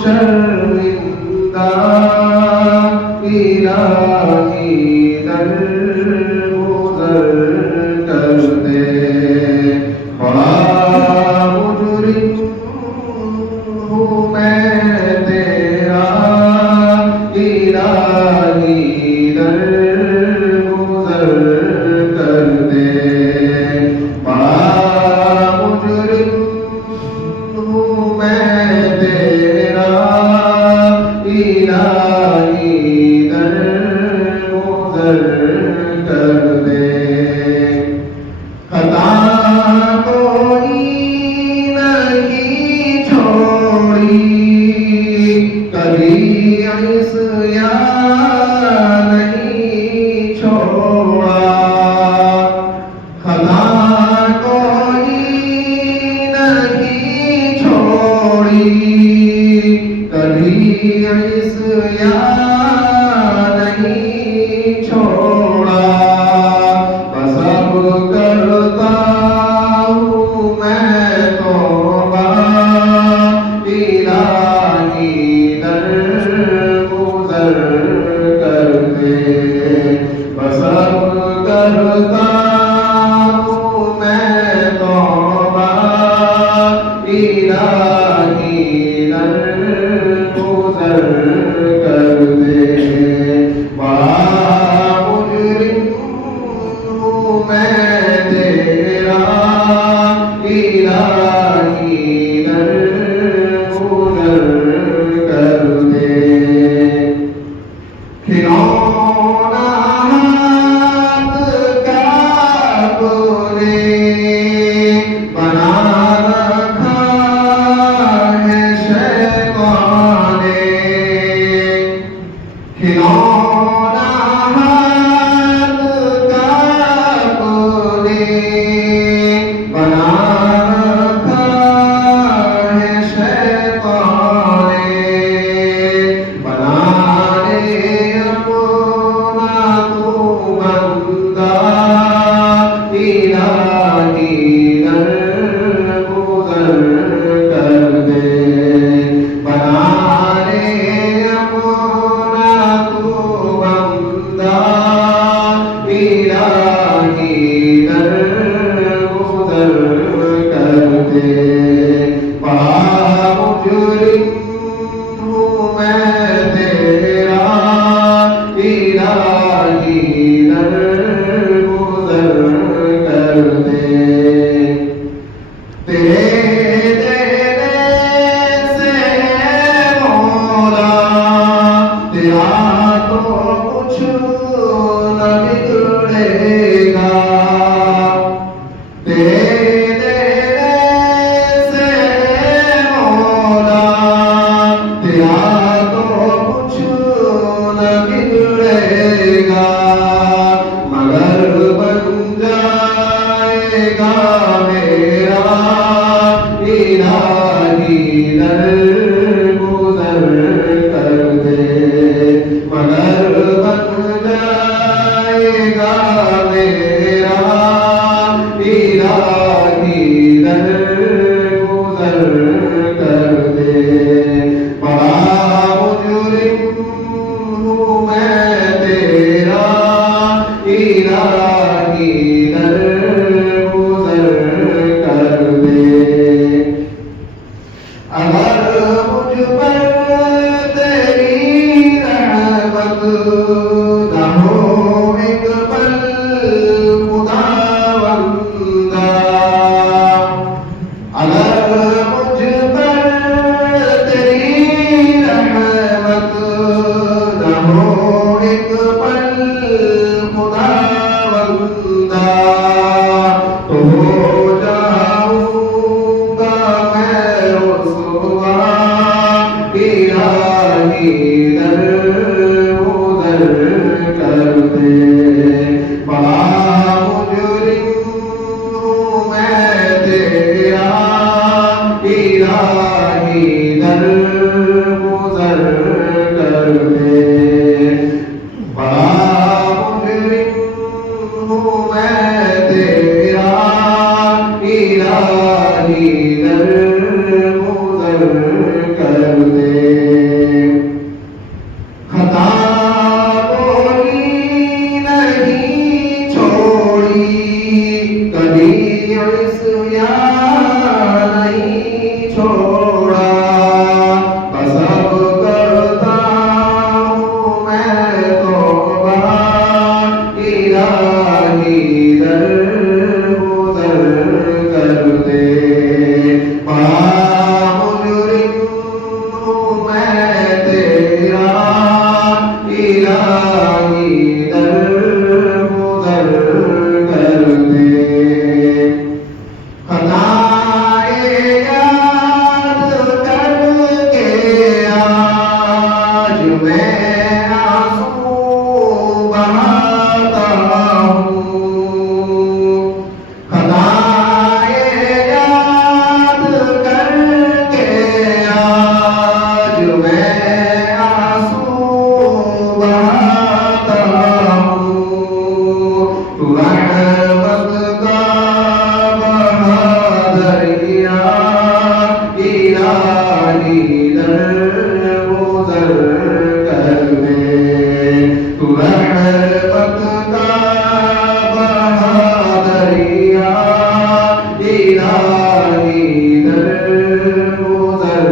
शर्मिंदा इलाही दर गुज़र कर दे। बड़ा मुजरिम हूँ मैं तेरा इलाही दर गुज़र कर दे। बड़ा मुजरिम हूँ मैं तेरा इलाही दर गुज़र कर दे। खता कोई नहीं छोड़ी कभी इस्यान नहीं छोड़ा। खता कोई नहीं छोड़ी कभी इस्यान नहीं छोड़ा। कसम करता हूँ मैं तौबा इलाही दर गुज़र कर दे। कसम करता हूँ मैं तौबा इलाही दर गुज़र कर दे। बड़ा मुजरिम हूँ मैं तेरा इलाही दर गुज़र कर दे। खिलौना हाथ का तूने बना रखा है शैतान ने। खिलौना हाथ का तूने बना रखा है शैतान ने। बना ले अपना तू बंदा इलाही दर गुज़र कर दे। बना ले अपना तू बंदा इलाही दर गुज़र कर दे। बड़ा मुजरिम हूँ मैं तेरा इलाही दर गुज़र कर दे। तेरे देने से मौला तेरा तो कुछ न बिगड़ेगा। तेरे देने से मौला तेरा तो कुछ न बिगड़ेगा। मगर बन जाएगा मेरा इलाही दर गुज़र कर दे। मगर बन जाएगा मेरा इलाही दर गुज़र कर दे। बड़ा मुजरिम हूँ मैं तेरा इलाही दर गुज़र कर दे। अगर मुझ पर तेरी रहमत न हो एक पल खुदावंदा। अगर मुझ पर तेरी रहमत न हो एक पल खुदावंदा। तो हो जाऊंगा मैं रुसवा इलाही दर गुज़र कर दे। बड़ा मुजरिम हूँ मैं तेरा इलाही दर गुज़र कर दे। बड़ा मुजरिम हूँ मैं तेरा इलाही दर गुज़र कर दे। गुजर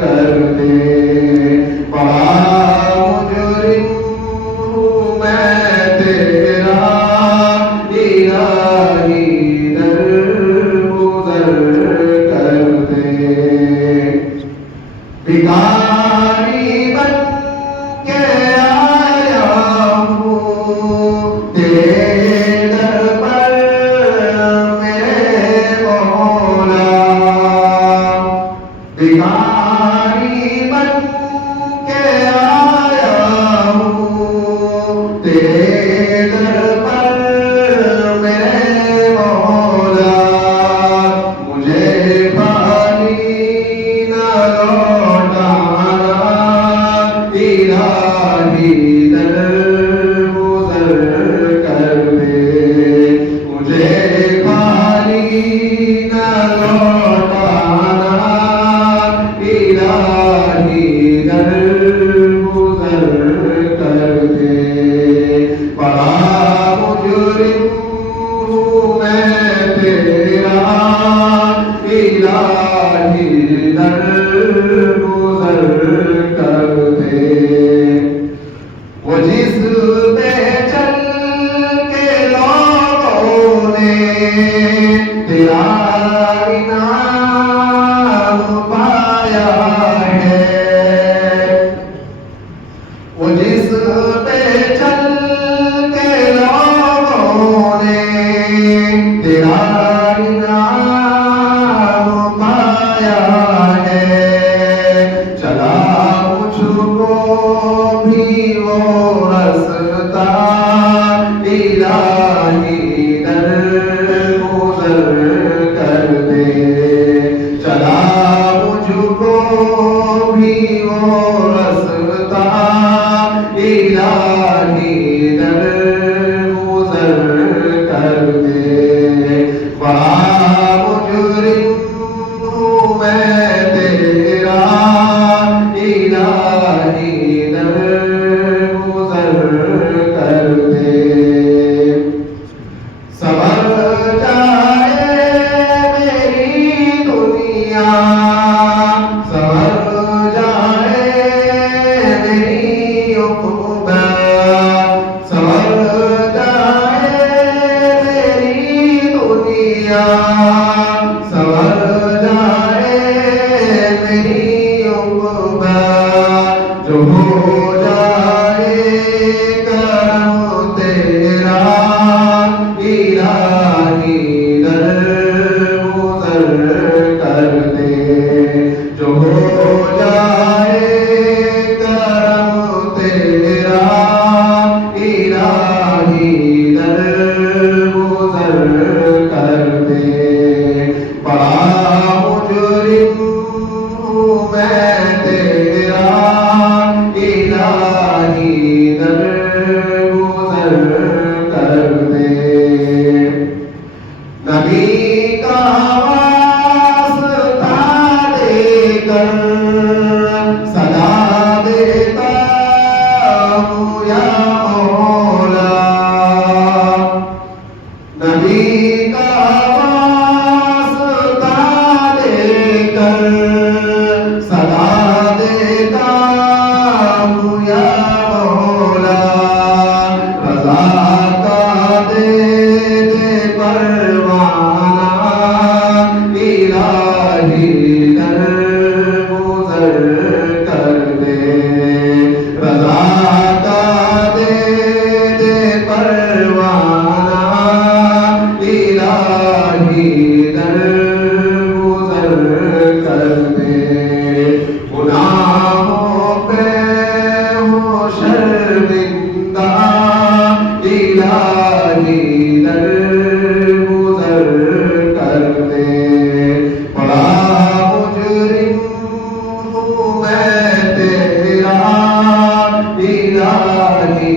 कर दे। बड़ा मुजरिम हूँ मैं तेरा, इलाही दर गुजर कर दे। भिखारी बन के आया हूँ तेरे दर पर मेरे मौला। भिखारी बन के आया हूँ तेरे दर पर मेरे मौला। मुझे खाली न लौटाना, इलाही दर गुजर कर दे। मुझे खाली न लौटाना, इलाही दर गुजर कर दे। बड़ा मुजरिम हूँ मैं तेरा, इलाही दर गुजर कर दे। वो जिस पे चल के लोगों ने तेरा इनाम पाया है। वो जिस पे चल के लोगों ने तेरा इनाम पाया है। चला मुझको भी वो रास्ता, इलाही दर गुजर कर दे। चला मुझको भी वो रास्ता, इलाही दर गुजर कर दे। बड़ा मुजरिम हूँ मैं तेरा, इलाही दर गुजर कर दे। सवर जाए मेरी दुनिया, सवर जाए मेरी उक़बा। सवर जाए मेरी दुनिया, सवर जाए मेरी उक़बा। जो हो जाए करम तेरा, इलाही दर गुजर कर दे। जो हो जाए करम तेरा, इलाही दर गुजर कर दे। बड़ा मुजरिम हूँ मैं तेरा, इलाही दर गुजर कर दे। नबी का वास्ता देकर सदा देता हूँ या मौला। नबी का वास्ता देकर सदा देता हूँ या मौला। रज़ा का दे दे परवाना, इलाही दर गुजर कर दे। रज़ा का दे दे परवाना, इलाही दर गुजर कर दे। गुनाहों पे हूँ शर्मिंदा, इलाही दर गुजर कर दे। बड़ा मुजरिम हूँ मैं तेरा, इलाही